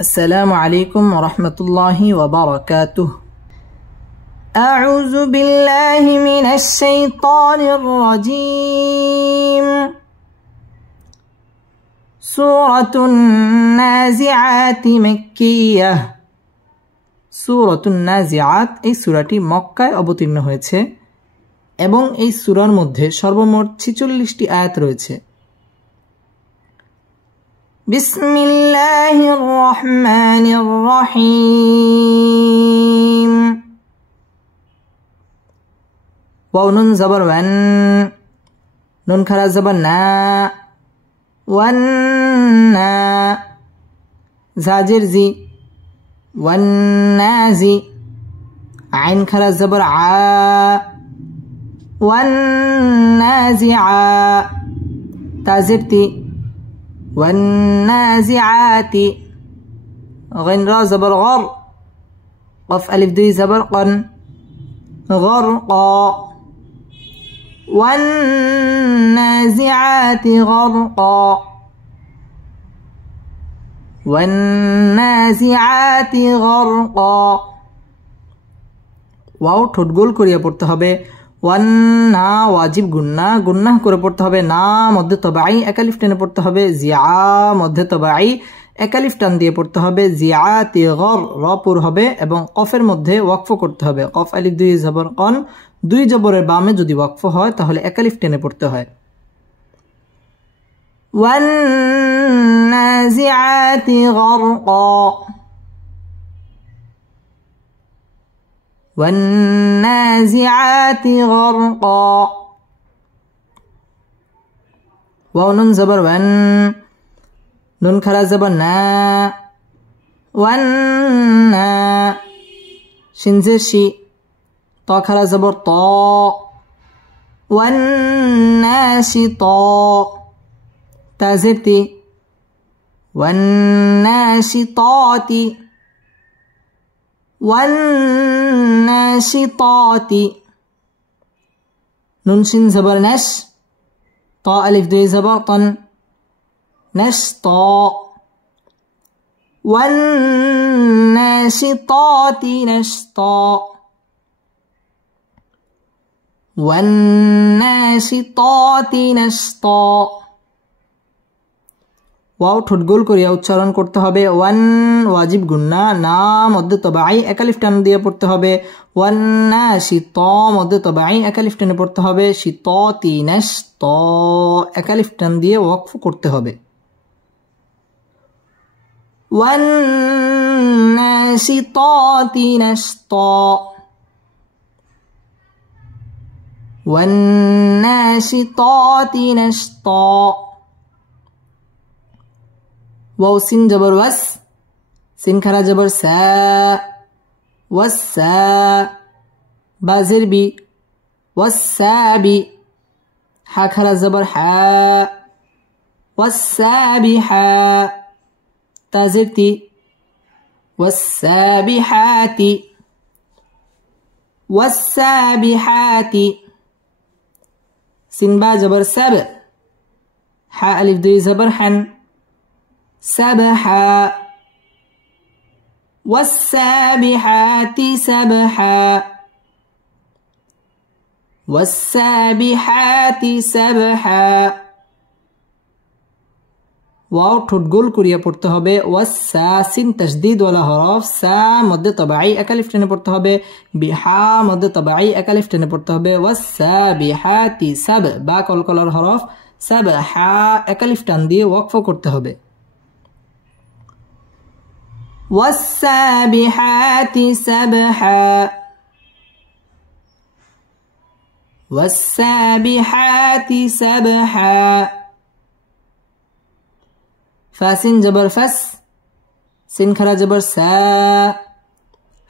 السلام عليكم ورحمة الله وبركاته. أعوذ بالله من الشيطان الرجيم. سورة النازعات مكية. سورة النازعات এই সূরাটি মক্কায় অবতীর্ণ হয়েছে এবং এই সূরার মধ্যে সর্বমোট 46টি আয়াত রয়েছে। بسم الله الرحمن الرحيم. واو نون زبر ون، نون خرا زبر نا، والنا، زاجر زي، والنازي، عين خرا زبر ع، والنازعا، تازر تي، والنازعات، غين را زبر غر، قف ألف دي زبر قن، غرقا، والنازعات غرقا، والنازعات غرقا. ওয়াও ঠোঁট গোল করিয়া পড়তে হবে। ওয়ান্না ওয়াজিব গুন্না, গুন্নাহ করে পড়তে হবে। না মধ্যে তবাই একালিফ টেনে পড়তে হবে। জিয়া মধ্যে তবাই একালিফ টান দিয়ে পড়তে হবে। জিয়াতি গর র পুর হবে এবং কফের মধ্যে ওয়াকফ করতে হবে। কফ আলিফ দুই জবর কন, দুই জবরের বামে যদি ওয়াকফ হয় তাহলে একালিফ টেনে পড়তে হয়। ওয়ান্নাজিআতি গরকা, والنازعات غرقا. واو نون زبر ون، نون خرا زبر نا، والنا، شين زير شي، طا خرا زبر طا، والناشطا، تا زير تي، والناشطات، والناشطات، نون شين زبر نش، طا ألف دوي زبر طن، نشطا، والناشطات نشطا، والناشطات نشطا. ওয়াও ঠোঁট গোল করিয়া উচ্চারণ করতে হবে। ওয়ান ওয়াজিব গুন্না, না মধ্যে তবাই একালিফ টান দিয়ে পড়তে হবে। ওয়ান্না শীত মধ্যে তবাই একালিফ টানে পড়তে হবে। শীত তিনাস ত একালিফ টান দিয়ে ওয়াকফ করতে হবে। ওয়ান্না শীত তিনাস ত, ওয়ান্না শীত তিনাস ত. واو سين جبر وس، سين خرا جبر سا، والسا، بازر بي، والسابي، حا خرا جبر حا، والسابحا، تازر تي، والسابحات، والسابحات، سين با جبر سب، حا ألف دوي جبر حن، سبحا، والسابحات سبحا، والسابحات سبحا. ওয়াও ঠোঁট গোল করিয়া পড়তে হবে। ওয়াসা সিন তাসদীদ ওয়ালা হরফ, সা মধ্যে তবাই একালিফ টেনে পড়তে হবে। বিহা মধ্যে তবাই একালিফ টেনে পড়তে হবে। ওয়াসাবিহাতি সাব, বা কলকলার হরফ, সাবহা একালিফ টান দিয়ে ওয়াকফ করতে হবে। والسابحات سبحا، والسابحات سبحا. فاسين جبر فس، سين خرا جبر سا،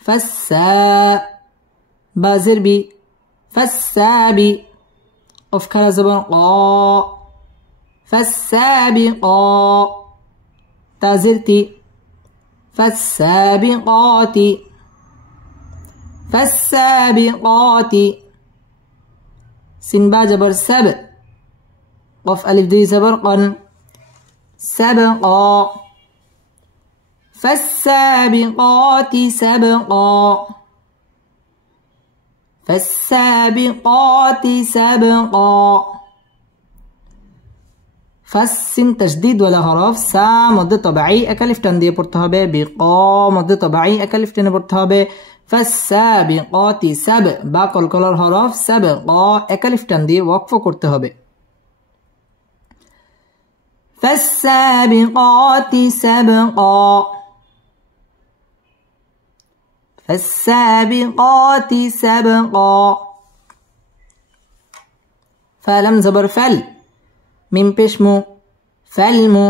فسا، بازر بي، فسابي، قف خرا جبر قا، فالسابقا، تازرتي، فالسابقات، فالسابقات، سين با جبر سب، قف ألف دي زبر قن، سبقا، فالسابقات سبقا فالسابقات سبقا فالسين تشديد ولا حرف سا مد طبيعي اكاليف টান দিয়ে পড়তে হবে বিqa মধ্যে طبيعي اكاليف টেনে পড়তে হবে فالسابقات سب বা কলকলার হরফ সাবqa একালিফ টান দিয়ে ওয়াকফ করতে হবে فالسابقات سبقا فالسابقات سبقا فلم زبر فل ميم بشمو فالمو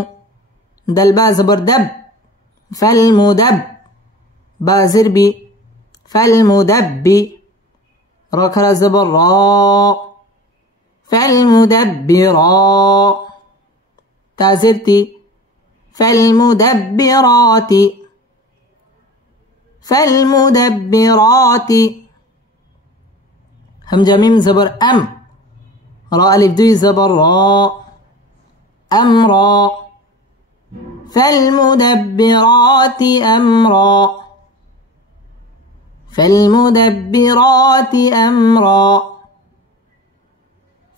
دل با زبر دب فالمدب با زربي فالمدبي را زبر را فالمدبرا تازرتي فالمدبرات فالمدبرات همزة ميم زبر أم را ألف دوي زبر را أمرا فالمدبرات أمرا فالمدبرات أمرا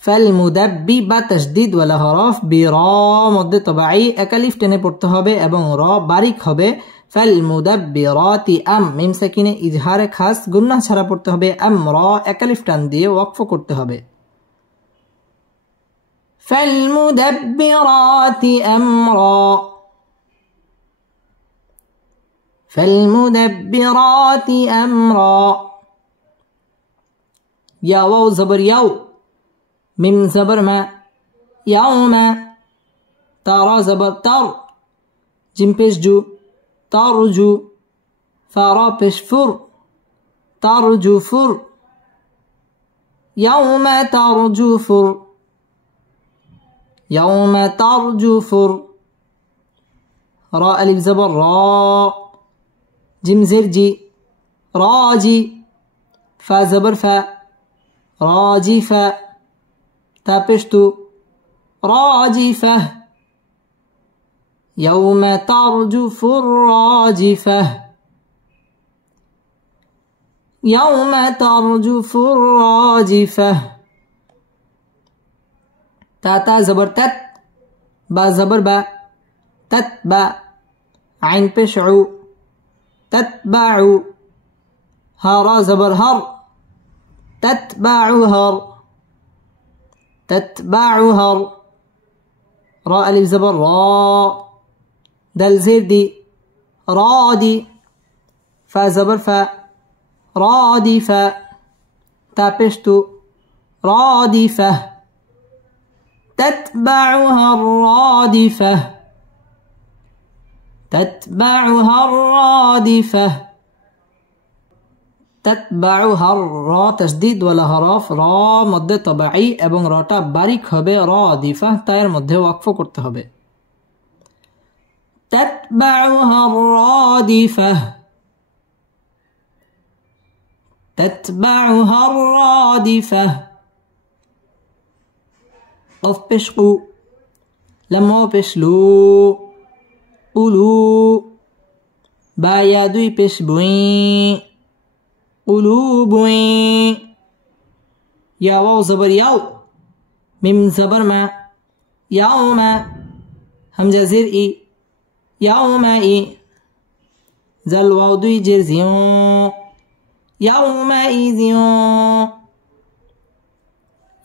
فالمدبي با تشديد ولا حرف برا مد طبيعي একালিফ টেনে পড়তে হবে এবং র বারিক হবে فالمدبرات أم মিম সাকিনে ইজহারে খাস গুন্নাহ ছাড়া পড়তে হবে আমরা একালিফ টান দিয়ে ওয়াকফ করতে হবে فالمدبرات أمرا فالمدبرات أمرا يا واو زبر يو ميم زبر ما يوم ترى زبر تر جيم بيش جو ترجو فرا بيش فر ترجو فر يوم ترجو فر يوم ترجو فر را ألف زبر را جيم زرجي راجي فا زبر فا راجي فا تابشتو راجفة يوم ترجف الراجفة يوم ترجف الراجفة تاتا زبر تت با زبر با تتبع عين بشعو تتبع هارا زبر هر تتبع هر تتبعها را ألف زبر را دل زير دي رادي فا زبر فا رادي فا تابشتو رادفة تتبعها الرادفة تتبعها الرادفة تتبعها را تشديد ولا حرف را مد طبيعي এবং রাটা বারিক হবে রাদিফা তায়ের মধ্যে ওয়াকফ করতে হবে تتبعها الرادفة تتبعها الرادفة قف بشقو لما بشلو قلو بايا دوي بشبوين قلوب يا واو زبر ياو ميم زبر ما يوم همزة زر إي يوم إي زل واو دوي جر زيون يومئذ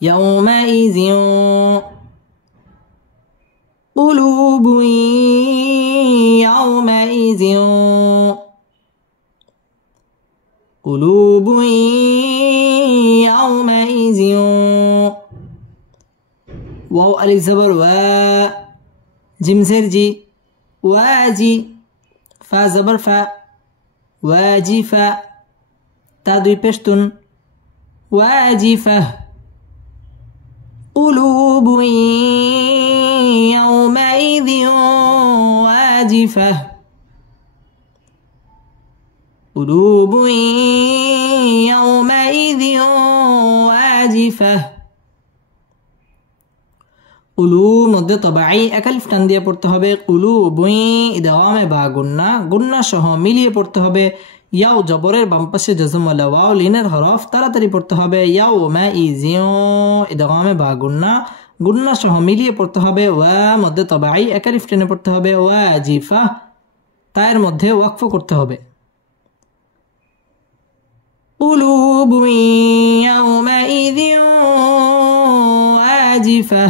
يومئذ قلوب يومئذ قلوب يومئذ واو ألف زبر و جيم زرجي واجي فا زبر فا واجفة تا دوي پشتون واجفة قلوب يومئذ واجفة قلوب يومئذ واجفة কুলু মধ্যে তবাই একালিফ টান দিয়ে পড়তে হবে কুলু বুই ইদগামে বা গুন্না গুন্না সহ মিলিয়ে পড়তে হবে ইয়াও জবরের বাম পাশে জজম ওয়ালা ওয়াও লিনের হরফ তাড়াতাড়ি পড়তে হবে ইয়াও মা ইজিও ইদগামে বা গুন্না গুন্না সহ মিলিয়ে পড়তে হবে ওয়া মধ্যে তবাই একালিফ টেনে পড়তে হবে ওয়াজিফা তায়ের মধ্যে ওয়াকফ করতে হবে قلوب يومئذ واجفة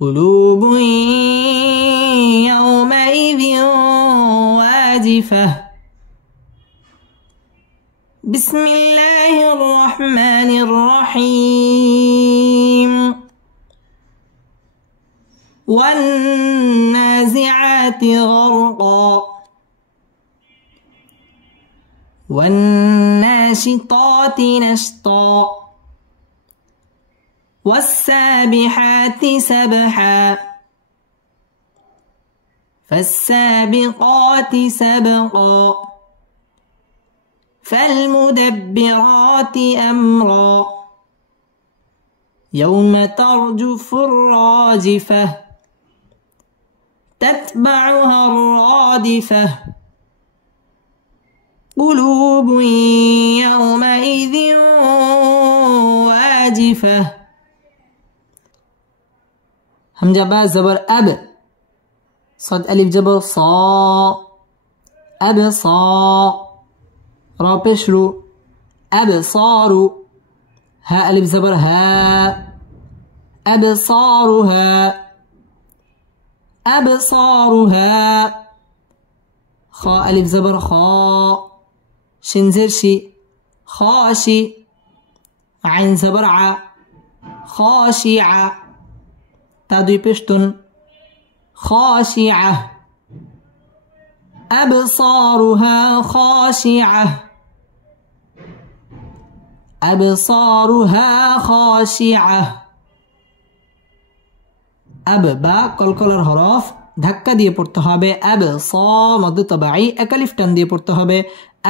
قلوب يومئذ واجفة بسم الله الرحمن الرحيم والنازعات غرقا والناشطات نشطا والسابحات سبحا فالسابقات سبقا فالمدبرات أمرا يوم ترجف الراجفة تتبعها الرادفة قلوب يومئذ واجفة همزة با زبر أب صاد ألف جبر صا أب صا را بشرو أب صارو ها ألف زبر ها أبصارها أبصارها خاء ألف زبر خاء شين زرشي خاشي عين زبر ع خاشعة تادوي بشتن خاشعة أبصارها خاشعة أبصارها خاشعة أب با কলকলার হরফ ধাক্কা দিয়ে পড়তে হবে আব স মধ্য তবাই একালিফ টান দিয়ে পড়তে হবে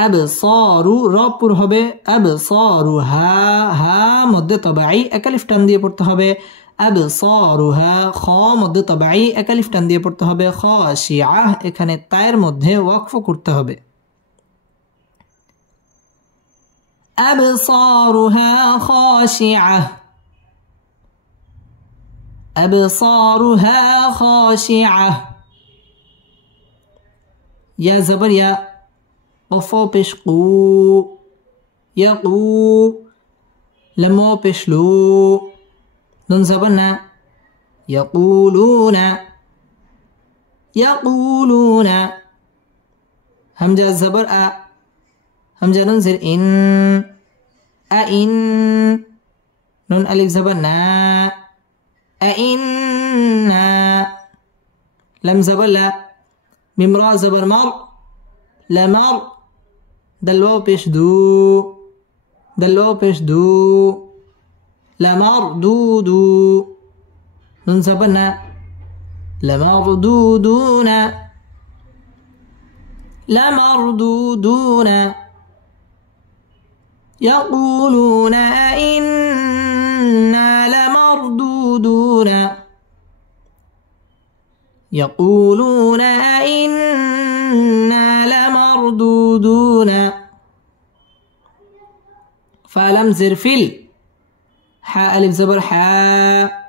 আব সরু রপুর হবে আব সরু হা হা মধ্য তবাই একালিফ টান দিয়ে পড়তে হবে আব সরু হা খ মধ্য তবাই একালিফ টান দিয়ে পড়তে হবে খাশিআ এখানে তায়ের মধ্যে ওয়াকফ করতে হবে أبصارها خاشعة أبصارها خاشعة يا زبر يا قفو بشقو يقو لمو بشلو نون زبرنا يقولون يقولون همزة زبر أ همزة ننزل إن أئن نون ألف زبر نا أئنا لم زبر لا ميم را زبر مر لمر دلواو بيش دو دلواو بيش دو لمر دو دو نون زبر نا لمردودون لمردودون يقولون أئنا لمردودون يقولون أئنا لمردودون فلم زر فل حاء ألف زبر حاء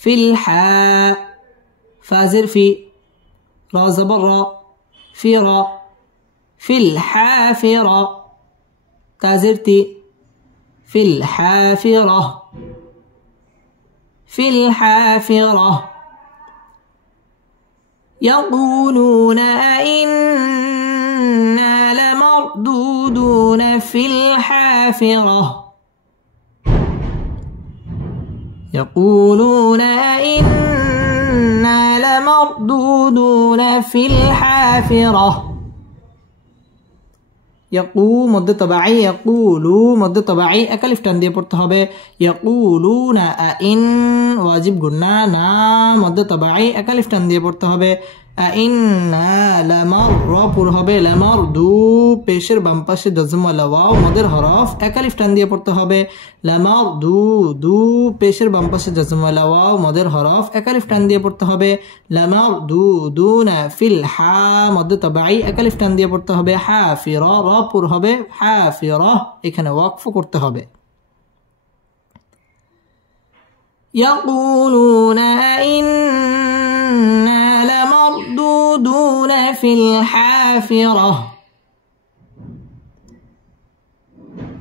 في الحاء فازر في را زبر را في را في الحافرة تازرتي في الحافرة في الحافرة يقولون أئنا لمردودون في الحافرة يقولون أئنا لمردودون في الحافرة ইয়াকু মধ্য তবাই ইয়াকুলু মধ্য তবাই একালিফ টান দিয়ে পড়তে হবে ইয়াকুলুনা আইন ওয়াজিব গুন্না না মধ্য তবাই একালিফ টান দিয়ে পড়তে হবে আইন্না লামার র পুর হবে লামার দু পেশের বাম পাশে জজমওয়ালা ওয়াও মদের হরফ এক আলিফ টান দিয়ে পড়তে হবে লামার দু দু পেশের বাম পাশে জজমওয়ালা ওয়াও মদের হরফ এক আলিফ টান দিয়ে পড়তে হবে লামার দু দুনা ফিল হা মদ তাবাই এক আলিফ টান দিয়ে পড়তে হবে হাফিরা র পুর হবে হাফিরা এখানে ওয়াকফ করতে হবে يقولون إنا لمردودون في الحافرة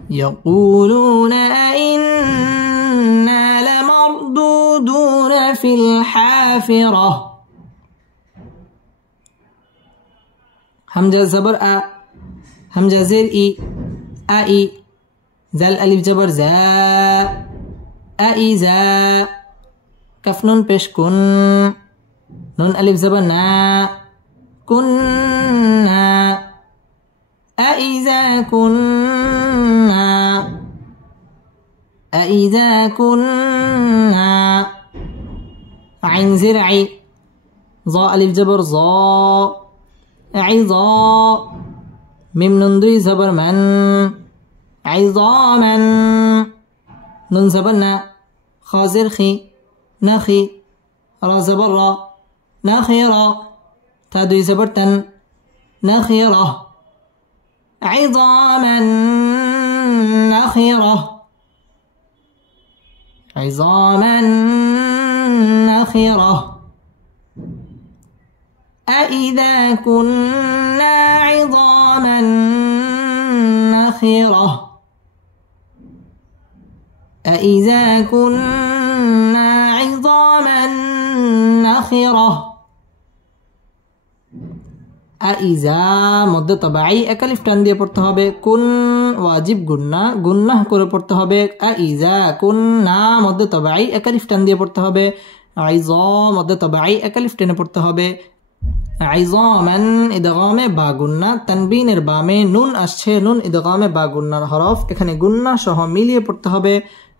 يقولون إنا لمردودون في الحافرة همزة زبر أ همزة زير إي أي زال ألف جبر زا أإذا كف نون পেশ কুন নুন আলিফ জবর না কুন্না أإذا كنا أإذا كنا عين زرعي ظا ألف جبر ظا عظا ميم نون دوي زبر من عظاما نون زبرنا خازر خي نخي را زبر را نخيرا تادوي زبرتن نخيرة عظاما نخيرة عظاما نخيرة أإذا كنا عظاما نخيرة أإذا كنا عظاما نخرة أإذا مد طبيعي এক আলিফ টান দিয়ে পড়তে হবে কুন ওয়াজিব গুন্নাহ করে পড়তে হবে أإذا كنا মদ طبيعي এক আলিফ টান দিয়ে পড়তে হবে عظا মদ طبيعي এক আলিফ টেনে পড়তে হবে عظاما ইদগামে বা গুন্না তানবিনের বামে নুন আসছে নুন ইদগামে বা গুন্নার হরফ এখানে গুন্না সহ মিলিয়ে পড়তে হবে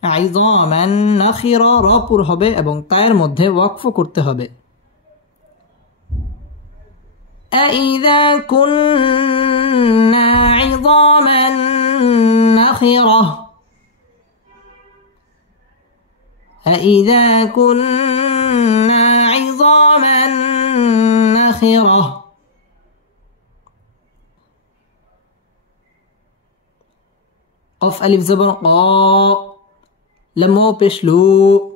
عظاما نخرة রা পুর হবে এবং তায়ের মধ্যে ওয়াকফ করতে হবে أإذا كنا عظاما نخرة أإذا كنا عظاما نخرة قف ألف زبر قا لمو بشلو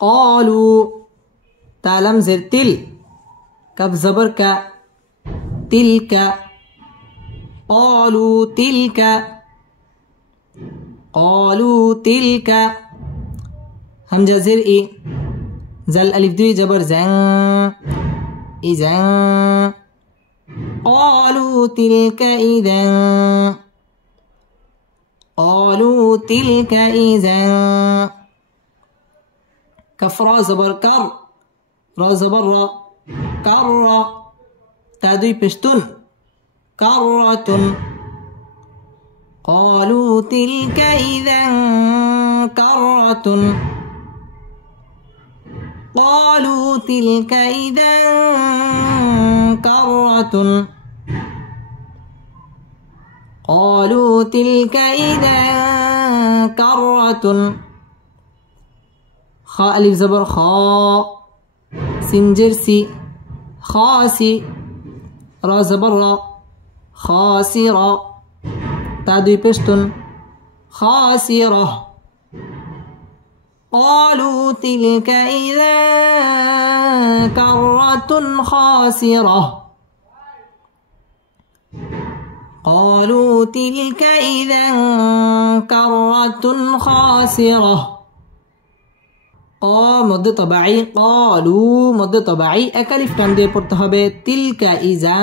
قالوا تالم زر تل كف زبر كا تلك قالوا تلك قالوا تلك همزة زر إي زل ألف دوي جبر زن إذن قالوا تلك إذن قالوا تلك إذا كف را زبر كر را زبر را كر تادوي بشتن كرة قالوا تلك إذا كرة قالوا تلك إذا كرة قالوا تلك إذا كرة خاء ألف زبر خاء سنجرسي خاسي را زبر را خاسرة تادوي بشتن خاسرة قالوا تلك إذا كرة خاسرة قالوا تلك إذا كرة خاسرة مد طبيعي قالوا مد طبيعي এক আলিফ টান দিয়ে পড়তে হবে তিলকা ইযা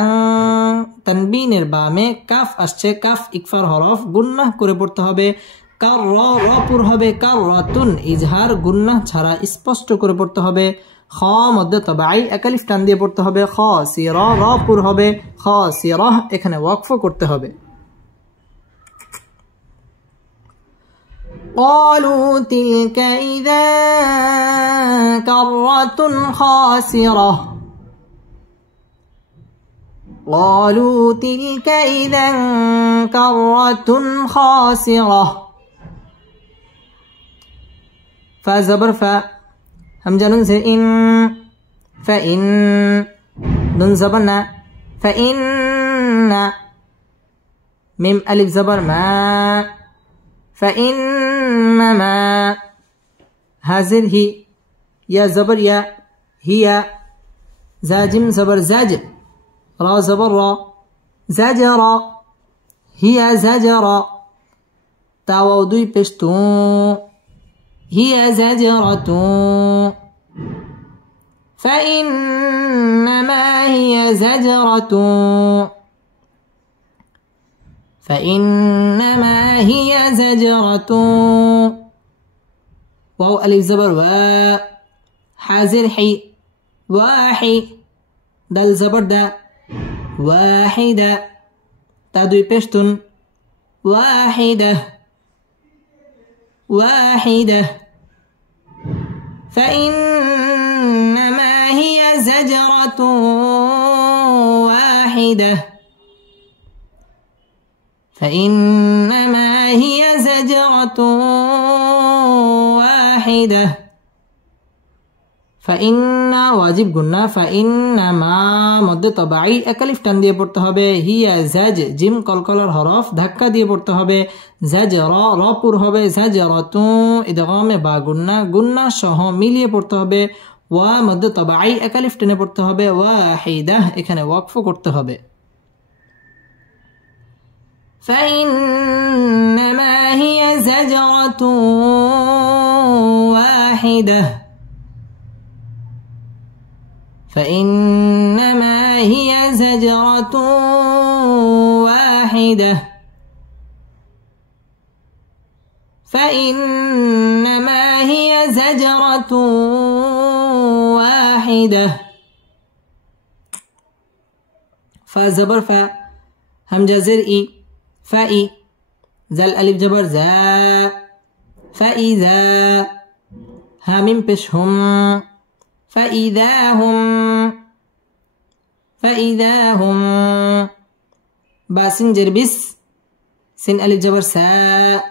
তানবিনের বামে কাফ আসছে কাফ ইকফার হরফ গুন্নাহ করে পড়তে হবে কার র পুর হবে কাররাতুন ইজহার গুন্নাহ ছাড়া স্পষ্ট করে পড়তে হবে খ মদ তাবাই এক আলিফ টান দিয়ে পড়তে হবে খাসিরা র পুর হবে খাসিরা এখানে ওয়াকফ করতে হবে قالوا تلك إذا كرة خاسرة قالوا تلك إذا كرة خاسرة فا زبر فا همزة نون زير إن فإن نون زبر نا فإن ميم ألف زبر ما فإنما هازر هي يا زبر يا هي زاجم زبر زاجر را زبر را زجر هي زجر تاو دوي پشتو هي زجرة فإنما هي زجرة فإنما هي زجرة واو ألف زبر و حازر حي واحي دال زبر دا واحدة تادوي بشتن واحدة واحدة فإنما هي زجرة واحدة فإنما هي زجرة واحدة فإن واجب গুন্না فإنما মধ্যে তবাই একালিফ টান দিয়ে পড়তে হবে হিয়া জাজ জিম কলকলার হরফ ধাক্কা দিয়ে পড়তে হবে জাজর র পুর হবে জাজরাতু ইদগামে বা গুন্না সহ মিলিয়ে পড়তে হবে ওয়া মধ্যে তবাই একালিফ টেনে পড়তে হবে ওয়াহিদা এখানে ওয়াকফ করতে হবে فإنما هي زجرة واحدة فإنما هي زجرة واحدة فإنما هي زجرة واحدة فزبر فا همزة زر إي فإي زل ألف جبر زا فإذا هامين بشهم فإذا هم باسنجر بس سن ألف جبر سا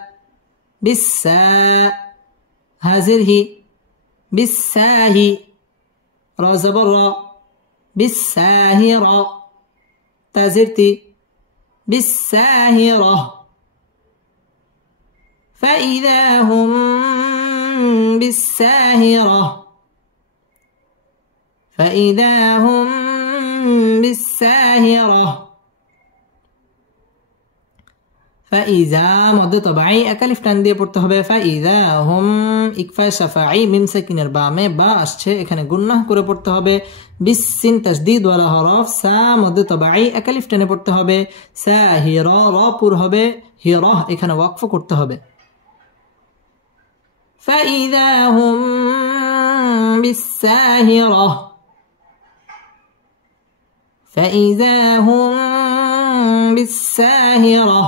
بالسا هازر هي بالساهي را زبر را بالساهرة تازرتي بالساهرة فإذا هم بالساهرة فإذا هم بالساهرة فإذا মধ্যে তবাই একালিফ টান দিয়ে পড়তে হবে فإذا هم ইকফা শাফাঈ মিম সাকিনের বামে বা আসছে এখানে গুন্নাহ করে পড়তে হবে বিসিন তাসদীদ ওয়ালা হরফ সা মধ্যে তবাই একালিফ টেনে পড়তে হবে সাহিরা র পুর হবে হিরা এখানে ওয়াকফ করতে হবে فإذا هم بالساهرة فإذا هم بالساهرة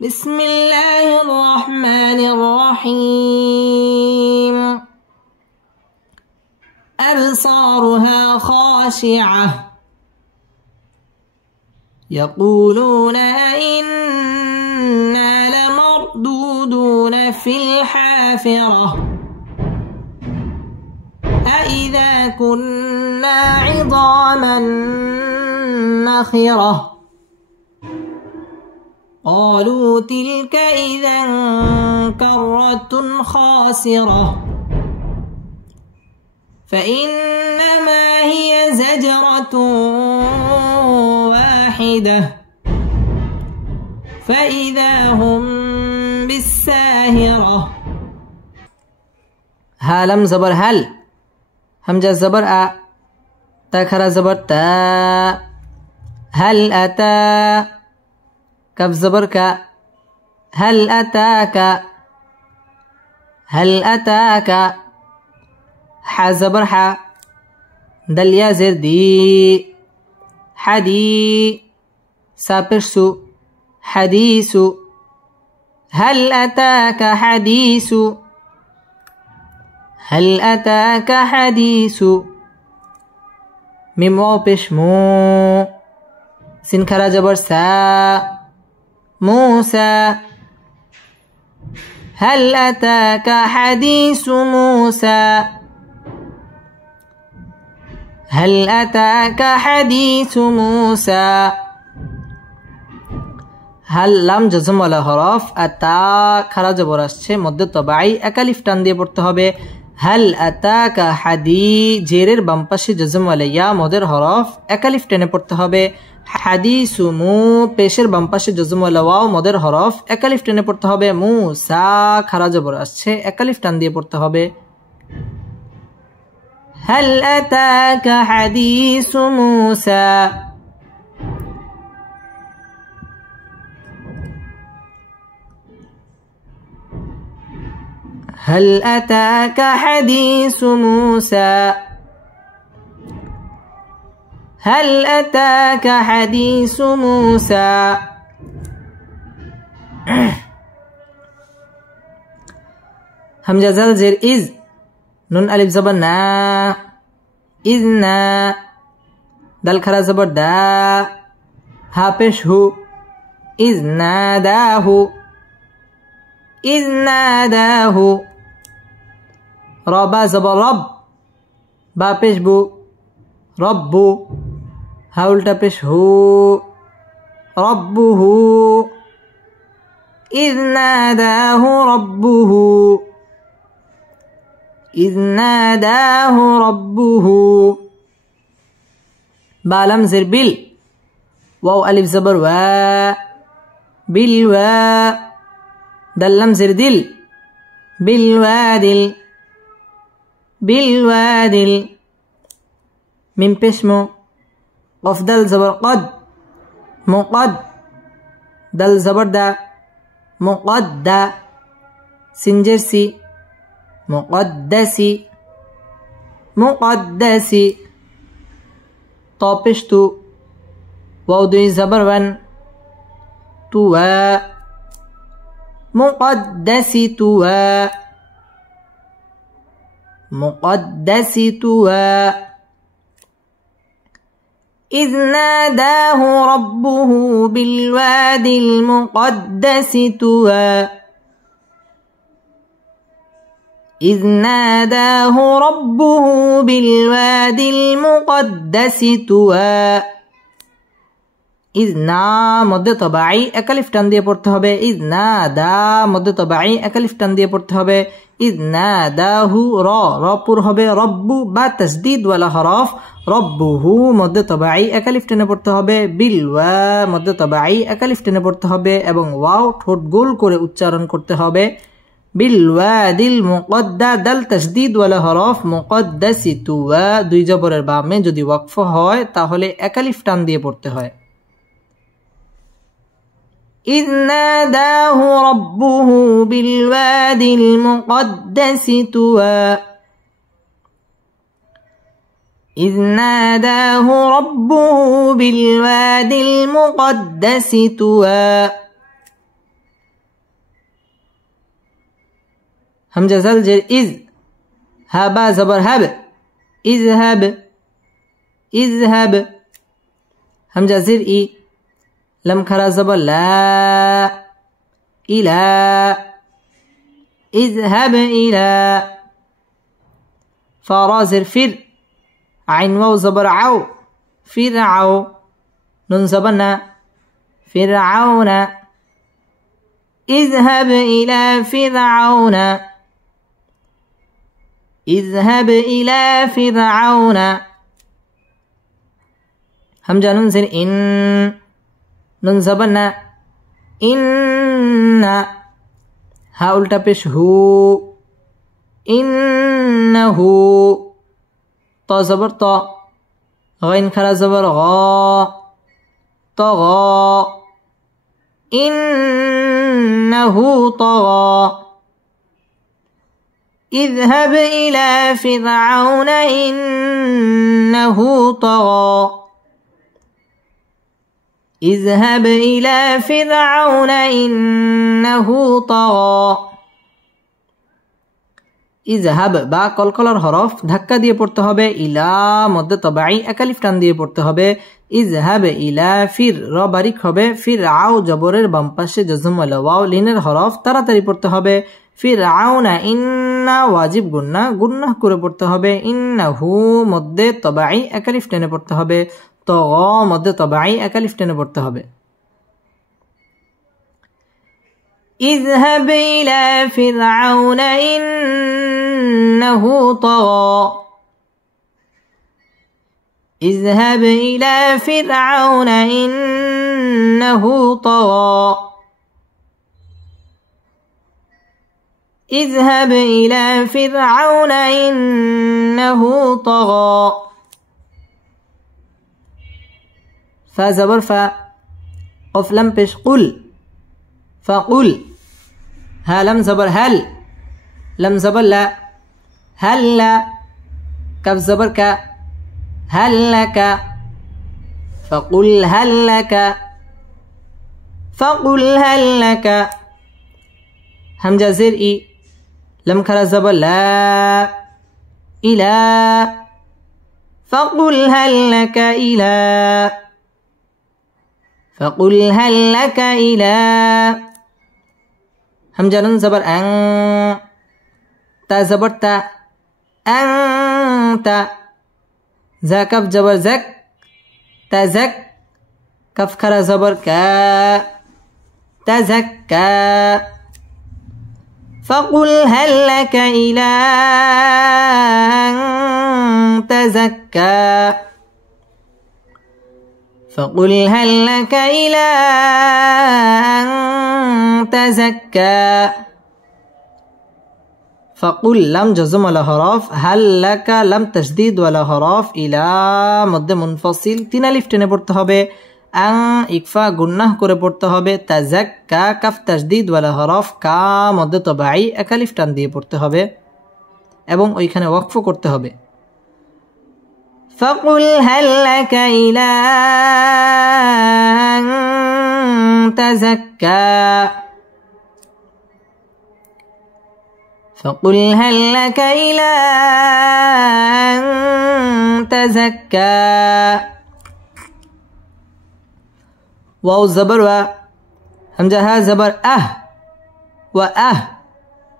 بسم الله الرحمن الرحيم أبصارها خاشعة يقولون إنا لمردودون في الحافرة أإذا كنا عظاما نخرة قالوا تلك إذا كرة خاسرة فإنما هي زجرة واحدة فإذا هم بالساهرة هالم زبر هل همزة زبر أ تاخرا زبر تا هل أتى كف زبر كا هل أتاك هل أتاك ح زبر ح دل يا زر دي حدي سابرسو حديث هل أتاك حديث هل أتاك حديث মিম ওয়াও পেশ মু সিন খারা জবর সা موسى هل أتاك حديث موسى هل أتاك حديث موسى হাল লাম জজম ওয়ালা হরফ আতা খারা জবর আসছে মধ্যে তবাই একালিফ টান দিয়ে পড়তে হবে হাল আতাকা হাদি জেরের বাম পাশে জজম ওয়ালা ইয়া মদের হরফ একালিফ টেনে পড়তে হবে হাদিসু মু পেশের বাম পাশে জজম ওয়ালা ওয়াও মদের হরফ একালিফ টেনে পড়তে হবে মুসা খারা জবর আসছে একালিফ টান দিয়ে পড়তে হবে হাল আতাকা হাদিসু মুসা هل أتاك حديث موسى هل أتاك حديث موسى همزة زلزل إذ نون ألف زبر نا إذ نا دال خرا زبر دا ها پیش هو إذ ناداه إذ ناداه ربا زبر رب با پیش بو ربو هاولتا پیش هو ربه إذ ناداه ربه إذ ناداه ربه با لمزر بال واو ألف زبر وا بالوا دل لمزر دل بالوادل بالوادل من بشمو قف دل زبر قد مقد دل زبر دا مقد سنجرسي مقدسي مقدسي طابشتو وودي زبر ون توا مقدسي توا مقدسي توا إذ ناداه ربه بالوادي المقدس توا إذ ناداه ربه بالوادي المقدس توا إذ نا মধ্যে তবাই একালিফ টান দিয়ে পড়তে হবে إذ نادى মধ্যে তবাই একালিফ টান দিয়ে পড়তে হবে إذ ناداه র পুর হবে রব্বু বা তাসদীদ ওয়ালা হরফ রব্বুহু মধ্যে তবাই একালিফ টেনে পড়তে হবে বিল ওয়া মধ্যে তবাই একালিফ টেনে পড়তে হবে এবং ওয়াও ঠোঁট গোল করে উচ্চারণ করতে হবে বিল ওয়াদিল মুকদ্দা দাল তাসদীদ ওয়ালা হরফ মুকদ্দাসি তুয়া দুই জবরের বামে যদি ওয়াকফ হয় তাহলে একালিফ টান দিয়ে পড়তে হয় إذ ناداه ربه بالوادي المقدس طوى إذ ناداه ربه بالوادي المقدس طوى همزة زلجر إذ هابا زبر هب اذهب اذهب همزة زرئي لم خرا زبر لا إلى اذهب إلى فرازر فر عين واو زبر عو فرعو نون زبرنا فرعون اذهب إلى فرعون اذهب إلى فرعون همزة ننزل إن نون زبرنا إن ها उल्टा पेश हु إنه तो زبر तो غين खरा زبر غا طغى إنه طغى اذهب إلى فرعون إنه طغى اذهب إلى فرعون إنه طغى ইজহাব বা কলকলার হরফ ধাক্কা দিয়ে পড়তে হবে, ইলা মধ্যে তবাই একালিফ টান দিয়ে পড়তে হবে। ইজহাব ইলা ফির র বারিক হবে, ফির আও জবরের বাম পাশে জজম ওয়াও লিনের হরফ তাড়াতাড়ি পড়তে হবে। ফির আউনা ইন্না ওয়াজিব গুন্না গুন্নাহ করে পড়তে হবে। ইন্নাহু মধ্যে তবাই একালিফ টেনে পড়তে হবে। তগ মধ্যে তবাই একালিফ টেনে পড়তে হবে। اذهب إلى فرعون إنه طغى اذهب إلى فرعون إنه طغى اذهب إلى فرعون إنه طغى فزبر فا قف لم بش قل فقل ها لم زبر هل لم زبر لا هل لا كف زبر ك هل لك فقل هل لك فقل هل لك همزة زر إي لم كرا زبر لا إلى فقل هل لك إلى فقل هل لك إلى همزة نون زبر أن تا زبر تا أنت زا كف زبر زك تزك كف كرا زبر كا تزكى فقل هل لك إلى أن تزكى فقل هل لك إلى أن تزكى فقل لم جزم ولا حرف هل لك لم تشديد ولا حرف إلى مد منفصل 3 আলিফ টেনে পড়তে হবে। আং ইকফা গুন্নাহ করে পড়তে হবে। তাজাক্কা কাফ তাশদীদ ওয়ালা হরফ কা মধ্যে তবাই এক আলিফ টান দিয়ে পড়তে হবে এবং ওইখানে ওয়াকফ করতে হবে। فقل هل لك إلى أن تزكى فقل هل لك إلى أن تزكى واو زبر و همزة ها زبر وأه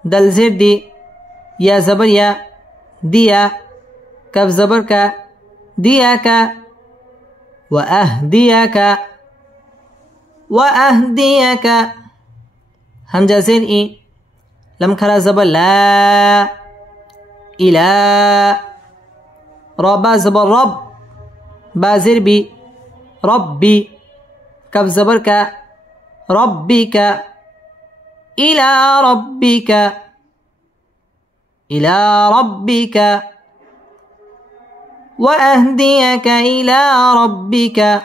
دل زر دي يا زبر يا ديا كف زبر كا دياك وأهديك وأهديك همزة زر إي لم كرا زبر لا إلى ربا زبر رب با زر بي ربي كف زبر كا ربك إلى ربك إلى ربك وأهديك إلى ربك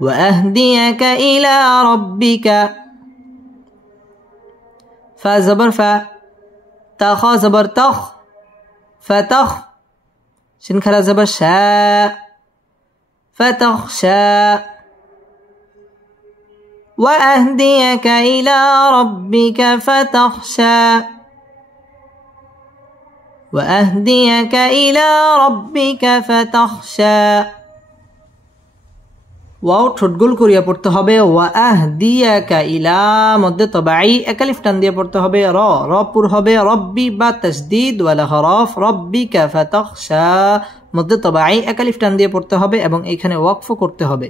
وأهديك إلى ربك فا زبر فا تخا زبر تخ فتخ شن كرا زبر شاء فتخشى وأهديك إلى ربك فتخشى وأهديك إلى ربك فتخشى ওয়াও ঠোঁটগোল করিয়া পড়তে হবে। ওয়াহদিয়াকা ইলা মধ্যে তবাই এক আলিফ টান দিয়ে পড়তে হবে। র পুর হবে। রব্বি বা তাসদীদ ওয়ালা হরফ রব্বিকা ফাতাখশা মধ্যে তবাই এক আলিফ টান দিয়ে পড়তে হবে এবং এখানে ওয়াকফ করতে হবে।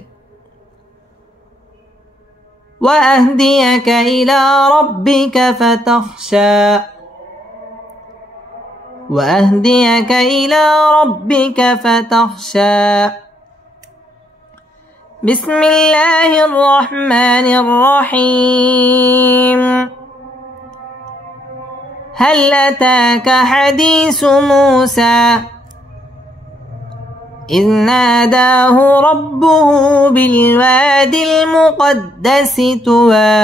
ওয়াহদিয়াকা ইলা রব্বিকা ফাতাখশা وأهديك إلى ربك فتخشى بسم الله الرحمن الرحيم هل أتاك حديث موسى إذ ناداه ربه بالوادي المقدس طوى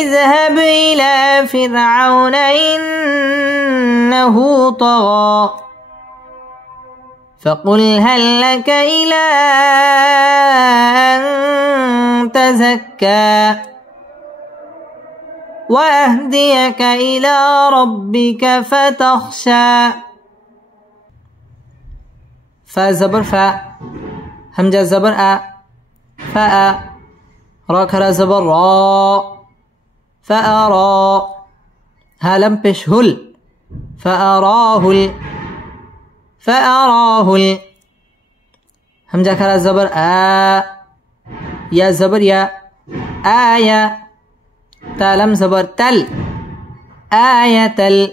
اذهب إلى فرعون إنه طغى فقل هل لك إلى أن تزكى وأهديك إلى ربك فتخشى فا زبر فا همزة زبر أ فأ را خرا زبر را فأرى ها لم پیش هل فأراه همزة خرا زبر آ يا زبر يا آية تا لم زبر تل آية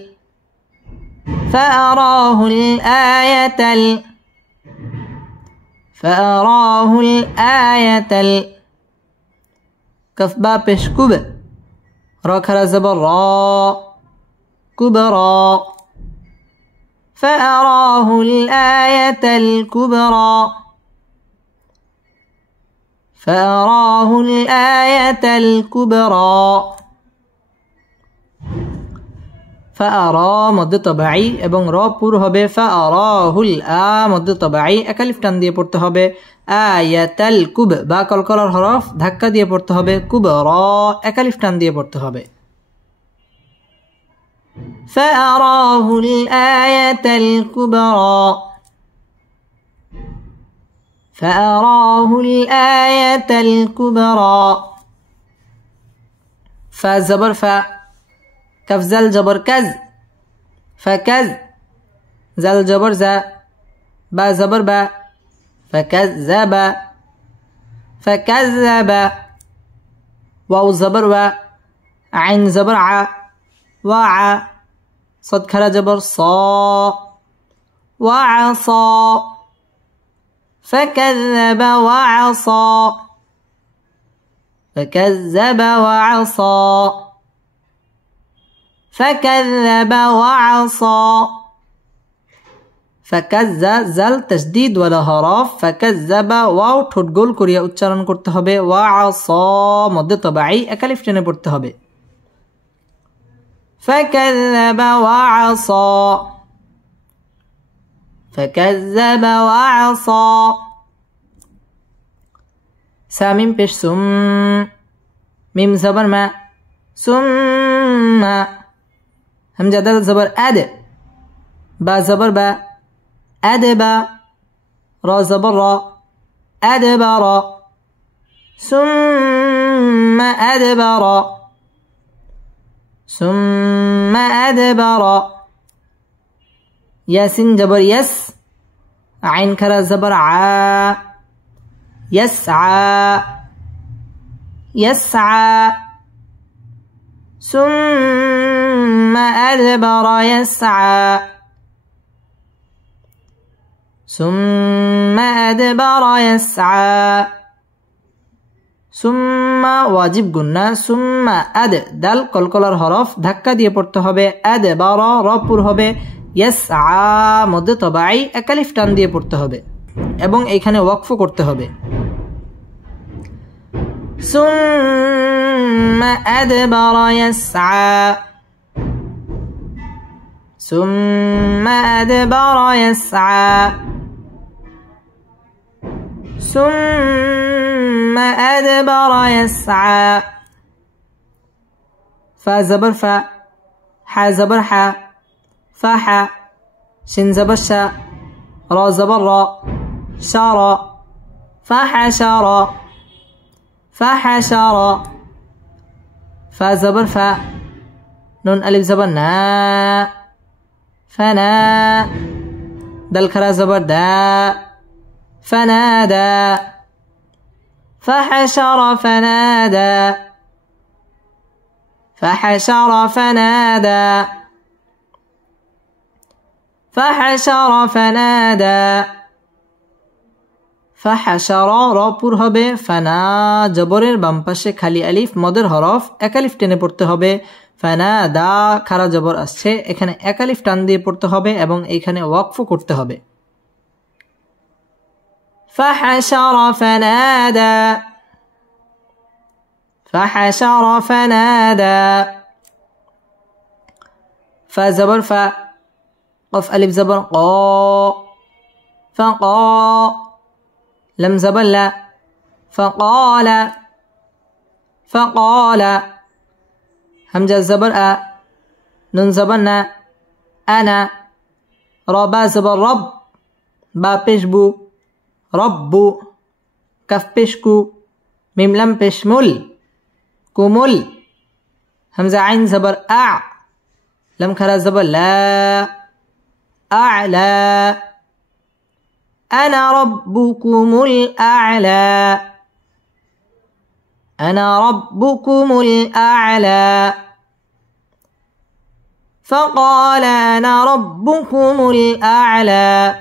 فأراه الآية كف با پیش كب را خرا زبر را كبرى فأراه الآية الكبرى فأرى مد طبعي এবং র পুর হবে ফাআরাহুল আ মদ তবাই একালিফ টান দিয়ে পড়তে হবে আয়াতাল কুব বা কলকলার হরফ ধাক্কা দিয়ে পড়তে হবে কুবরা একালিফ টান দিয়ে পড়তে হবে ফাআরাহুল আয়াতাল কুবরা ফা জবর ফা كف زل جبر كز فكز زل جبر زا با زبر با فكذب واو زبر و عين زبر ع وع صد خرا جبر صا وعصى فكذب وعصى فكذا زل تشديد ولا হরফ فكذب ওয়াও ঠোঁট গোল করিয়া উচ্চারণ করতে হবে وعصى মধ্যে তবাই একালিফ টেনে পড়তে হবে فكذب وعصى ساميم پیش سم ميم زبر ما ثم همزة دال زبر أد با زبر با أدبا را زبر را أدبر ثم أدبر ياسين جبر يس عين كرا زبر ع يسعى ثم أدبر يسعى ثم ওয়াজিব গুন্না ثم আদ দাল কলকলার হরফ ধাক্কা দিয়ে পড়তে হবে আদবার র পুর হবে ইয়াসআ মদ তবাই একালিফ টান দিয়ে পড়তে হবে এবং এখানে ওয়াকফ করতে হবে ثم أدبر يسعى ثم أدبر يسعى فا زبر فا حا زبر حا فاحا شن زبر شا را زبر را شارا فحشرا فا زبر فا نون ألف زبر نا فنا دل خرا زبر دا فنادى فحشر فنادى فحشر র পুর হবে ফানা জবরের বাম পাশে খালি আলিফ মদের হরফ একালিফ টেনে পড়তে হবে ফানাদা খারা জবর আসছে এখানে একালিফ টান দিয়ে পড়তে হবে এবং এখানে ওয়াকফ করতে হবে فحشر فنادى فا زبر فا قف ألف زبر قا فقا لم زبر لا فقال হামজা জবর আ নুন জবর না আনা র বা জবর রব বা পেশ বু রব্বু কাফ পেশ কু মিম লাম পেশ মুল কুমুল হামজা আইন জবর আ لم خرا زبر لا أعلى أنا ربكم الأعلى أنا ربكم الأعلى فقال أنا ربكم الأعلى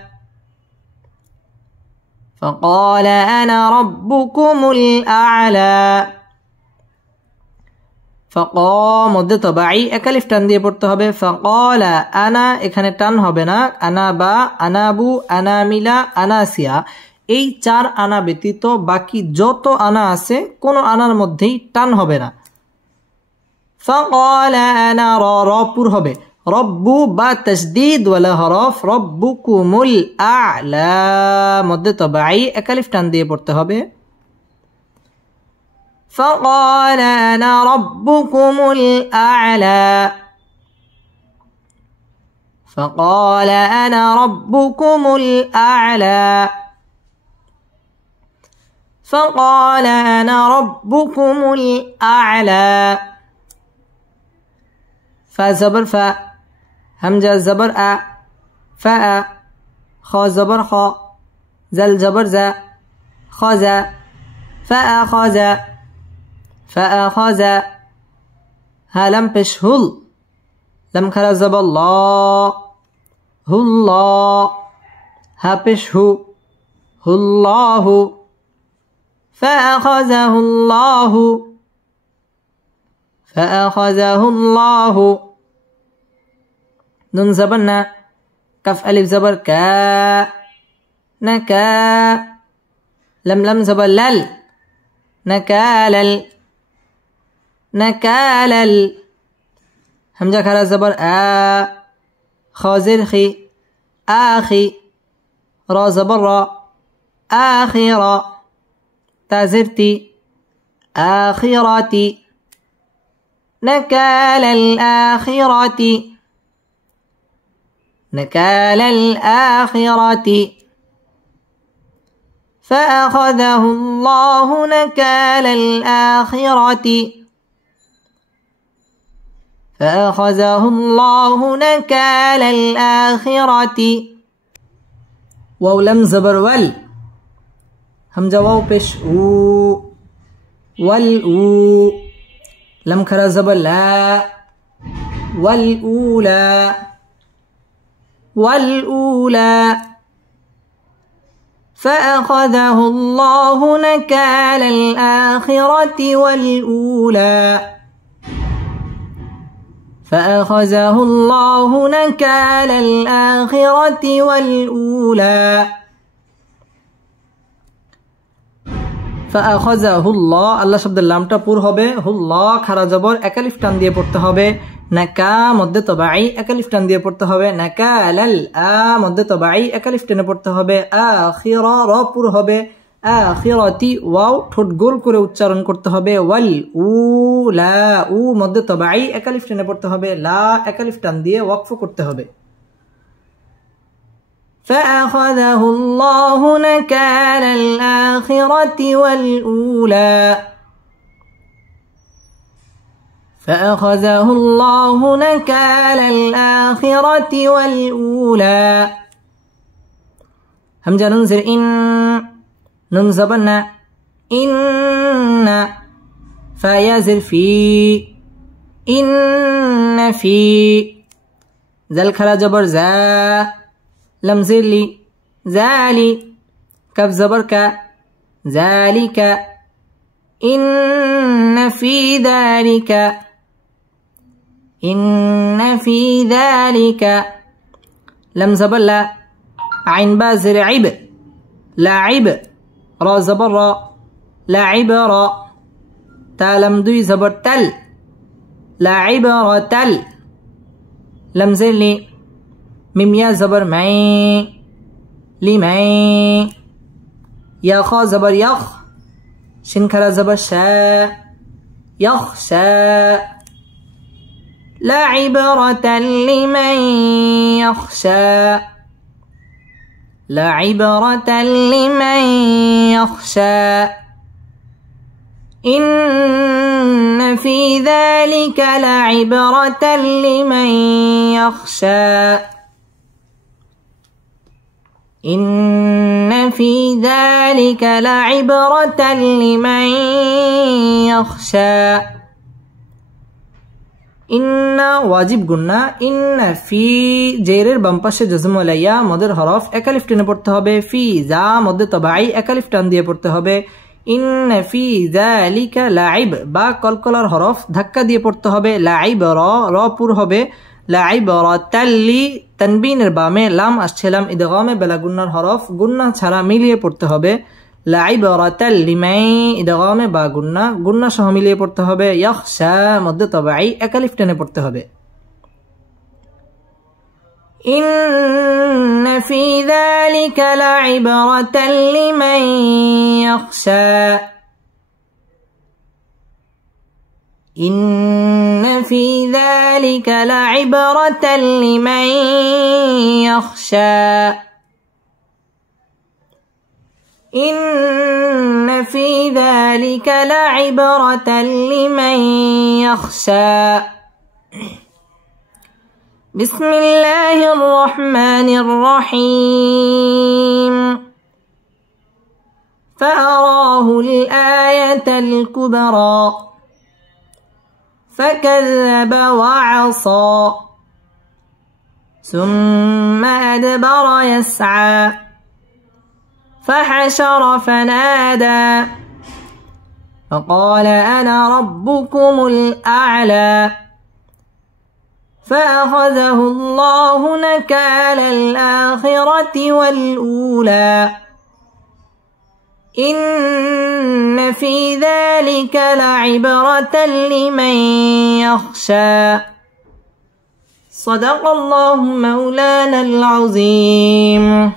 فقال أنا ربكم الأعلى فقا মধ্যে তবাই একালিফ টান দিয়ে পড়তে হবে ফাকালা আনা এখানে টান হবে না আনা বা আনাবু আনামিলা আনাসিয়া এই চার আনা ব্যতীত বাকি যত আনা আছে কোন আনার মধ্যেই টান হবে না ফাকালা আনা র পুর হবে রব্বু বা তাসদীদ ওয়ালা হরফ রব্বুকুমুল আ'লা মধ্যে তবাই একালিফ টান দিয়ে পড়তে হবে فقال أنا ربكم الأعلى فقال أنا ربكم الأعلى فقال أنا ربكم الأعلى فزبر ف همزة زبر أ فأ خا زبر خا زل زبر ز خذ فأخذ فأخذ هلم بشهل لم خرزب الله الله هبشه الله فأخذه الله فأخذه الله نون زبرنا كف ألف زبر كا نكا لم زبر لل نكالل نكالل همزة خرا زبر آ خازر خي آخي را زبر را آخرة تازرتي آخرتي نكال الآخرة نكال الآخرة فأخذه الله نكال الآخرة فأخذه الله نكال الآخرة ولم زبر ول همزة واو بش او والأو لم خرا زبر لا والأولى والأولى فأخذه الله نكال الآخرة والأولى فأخذه الله نكال الآخرة والأولى فأخذه الله আল্লাহ শব্দের লামটা পুর হবে হুল্লাহ খারা জবর একালিফ টান দিয়ে পড়তে হবে নাকা মধ্যে তবাই একালিফ টান দিয়ে পড়তে হবে নাকালাল আ মধ্যে তবাই একালিফ টেনে পড়তে হবে আখিরা র পুর হবে আখিরাতি ওয়াও ঠোঁট গোল করে উচ্চারণ করতে হবে ওয়াল উলা উ মধ্যে তবাই একালিফ টেনে পড়তে হবে লা একালিফ টান দিয়ে ওয়াকফ করতে হবে فأخذه الله نكال الآخرة والأولى فأخذه الله نكال الآخرة والأولى همزة ننزل إن ننزبنا إن فيزر في إن في ذل خلا جبر ذا لم زلي ذالي كف زبر ك ذلك إن في ذلك إن في ذلك لم زبر لا عين بازر عب لاعب را زبر را لاعب را تا لم دوي زبر تل لاعب را تل لم زلي ميم يا زبر معي لمعي يا خا زبر يخ شن خرا زبر شا يخشى لعبرة لمن يخشى لعبرة لمن يخشى إن في ذلك لعبرة لمن يخشى إن في ذلك لعبرة لمن يخشى إن واجب গুন্না إن في জেরের বাম পাশে জজম লাইয়া মদের হরফ একালিফ টেনে পড়তে হবে ফি যা মধ্যে তবাই একালিফ টান দিয়ে পড়তে হবে إن في ذلك লাইব বা কলকলার হরফ ধাক্কা দিয়ে পড়তে হবে লাইব র পুর হবে লাইবরাতাল্লি তানবিনের বামে লাম আসছে লাম ইদগামে বেলা গুন্নার হরফ গুন্না ছাড়া মিলিয়ে পড়তে হবে লাইবরাতাল্লিমাই ইদগামে বা গুন্না গুন্না সহ মিলিয়ে পড়তে হবে ইয়াখশা মধ্যে তবাই একালিফ টেনে পড়তে হবে إن في ذلك لعبرة لمن يخشى إن في ذلك لعبرة لمن يخشى إن في ذلك لعبرة لمن يخشى بسم الله الرحمن الرحيم فأراه الآية الكبرى فكذب وعصى ثم أدبر يسعى فحشر فنادى فقال أنا ربكم الأعلى فأخذه الله نكال الآخرة والأولى إن في ذلك لعبرة لمن يخشى صدق الله مولانا العظيم.